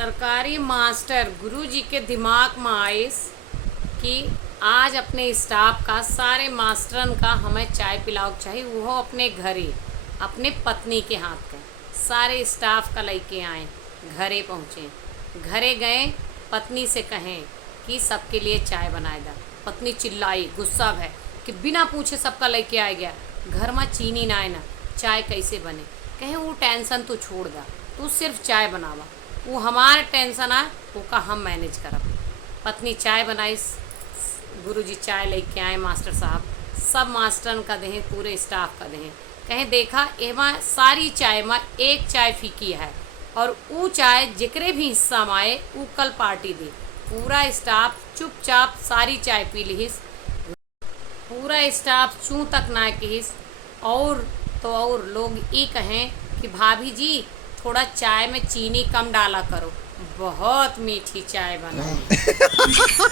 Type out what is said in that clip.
सरकारी मास्टर गुरुजी के दिमाग में आइस कि आज अपने स्टाफ का सारे मास्टरन का हमें चाय पिलाओ चाहिए, वो अपने घरे अपने पत्नी के हाथ का सारे स्टाफ का लेके आए, घरे पहुँचे, घरे गए, पत्नी से कहें कि सबके लिए चाय बनाए दा। पत्नी चिल्लाई, गुस्सा है कि बिना पूछे सबका लेके आ गया, घर में चीनी ना है ना, चाय कैसे बने। कहें वो टेंशन तू छोड़ दा, तू सिर्फ चाय बनावा, वो हमारे टेंशन आ वो का हम मैनेज करब। पत्नी चाय बनाई, गुरुजी चाय लेके आए, मास्टर साहब सब मास्टरन का दें, पूरे स्टाफ का दें। कहें देखा एमा सारी चाय में एक चाय फीकी है और वो चाय जिकरे भी हिस्सा में आए वो कल पार्टी दे। पूरा स्टाफ चुपचाप सारी चाय पी लिहिस, पूरा स्टाफ चूँ तक ना किहिस। और तो और लोग ये कहें कि भाभी जी थोड़ा चाय में चीनी कम डाला करो, बहुत मीठी चाय बनाए।